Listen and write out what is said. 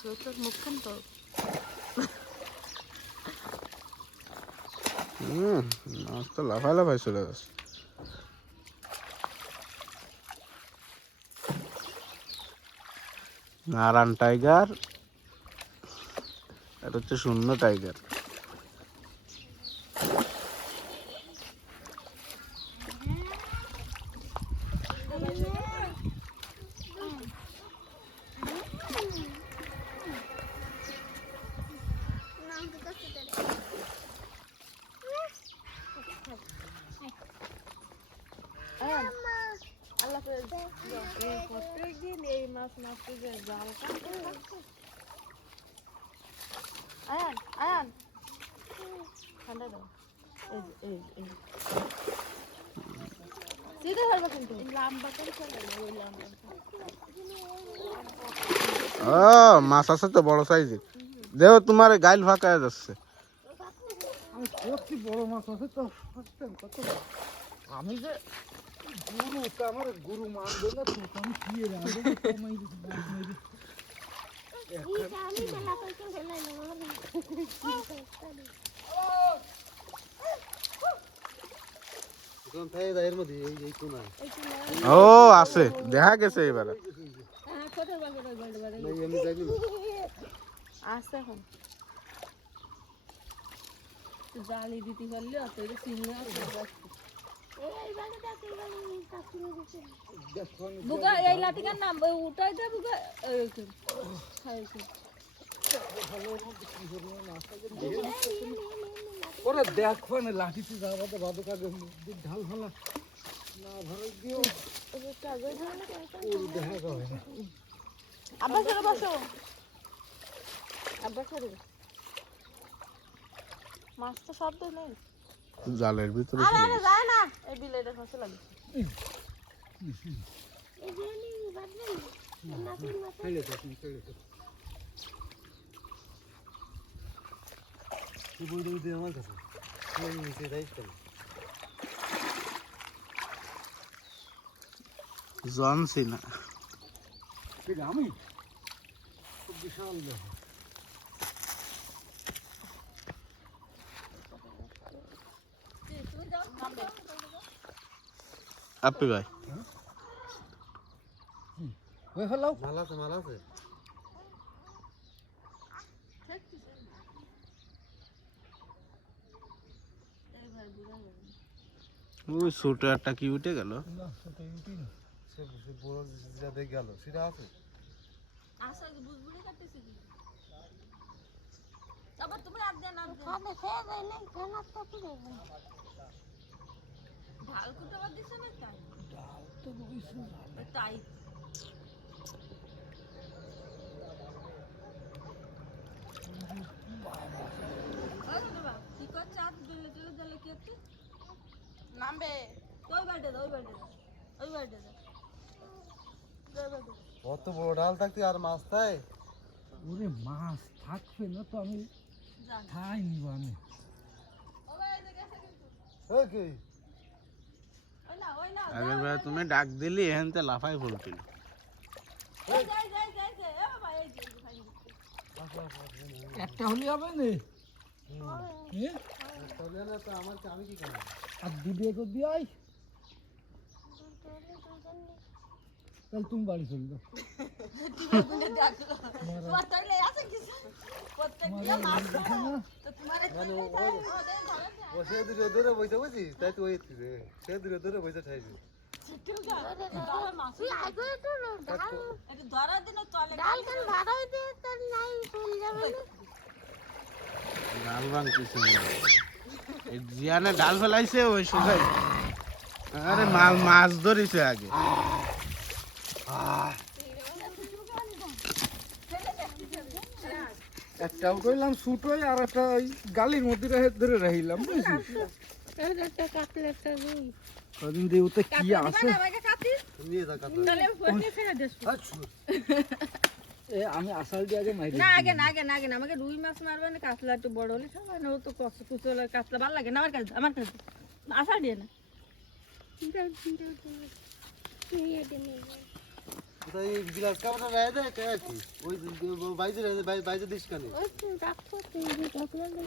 তোর মুখখান তো মাছ তো লাফায় লাফায় চলে যাচ্ছে। নারায়ণ টাইগার, এটা হচ্ছে শূন্য টাইগার। প্রত্যেকদিন এই মাছ মাছতে যে জাল আয়ান আয়ান ঠান্ডা দাও এই সিধে ধরবা কিন্তু লম্বা করে চলে ওই লম্বা মাছ আছে তো বড় সাইজের। দেখো তোমার গাইল ফাঁকা হয়ে যাচ্ছে। আমি সত্যি বড় মাছ আছে তো কত আমি যে গুরু তো আমার গুরু মানবে না তো আমি কি রাখবো কমাই দিছি মাছ মেরে আমি মেলা কইতে ফেলাই না কোন থাকে দায়ের মধ্যে এই কোনা ও আছে, দেখা গেছে এবারে। হ্যাঁ ছোট বাগড় বাড়ি নাই আমি যাইনি আসতে এখন জালি দিতে পারলে অত চিংড়ি আছে বুকা এই লাঠিকার নাম উঠাই দে বুকা ওরে দেখো না লাঠিতে যাওয়া তো বাদে কাগে ঢাল ফেলা না ধরে দিও দেখা যাবে না। আব্বা সরে বসো আব্বা সরে মাছ তো শব্দ নেই জালের ভিতরে আরে আরে যায় না এই বিলেটের ফসল লাগে খাইলে তো তুমি খাইলে তো তুই বই দিবি আমার কাছে তুই নিচে যাইস কেন জানছি না। আমি খুব বিশাল দেখো আপনি ভাই ওই ফেলাও মালা আছে ওই ছোট একটা কি উঠে গেল। না সেটা ইউটি না সে বড় যা দেখ গেল সেটা আছে আসা বুঝবুড়ি কাটতেছে কি আবার তুমি আর দেন আর খাবে খেয়ে যায় না কেন তো পুরো ঢাল কুটাবা দিছ না তাই ডাল তো বইছো তাই কি কর চাঁদ দিলে চলে দিলে কি একটু নামবে ওই বাড়িতে ওই বাড়িতে কত বড় ডাল থাকতে আর মাছ তাই ওরে মাছ থাকবে না তো আমি খাই নিব আমি ওকে আগের বার তুমি ডাক দিলি এখানতে লাফাই ফুলছিল। একটা হলে হবে না তাহলে না তো আমার আমি কি করব আর দুটো করে দিয়ে আই তাহলে তুমি বাড়ি চলে যাও সে দূরে দূরে বইতে বুঝি তাই তো ওই সে দূরে দূরে বইতে ঠাইছি ডাল ভাঙতেছে জিয়ানে ডাল ফেলাইছে ওই সোজাই। আরে মাছ ধরিছে আগে। একটা কইলাম শুট হই আর একটা ওই গালির মধ্যে রেখে ধরে রহিলাম বুঝছিস কদিন দিয়ে ওতে কি আছে নিয়ে যা কাটা এ আমি আসাল দিয়ে আগে মাইরি না আগে আমাকে রুই মাছ মারবে না কাতলা একটু বড় হলে সবাই না ও তো কষ্ট কুচলে কাতলা ভালো লাগে না আমার কাছে আশা দিয়ে না তাই গ্লাস কাপড় গায়ে দেয় কে কি ওই বাইজে দিস কানে ওই তো রাখো তুমি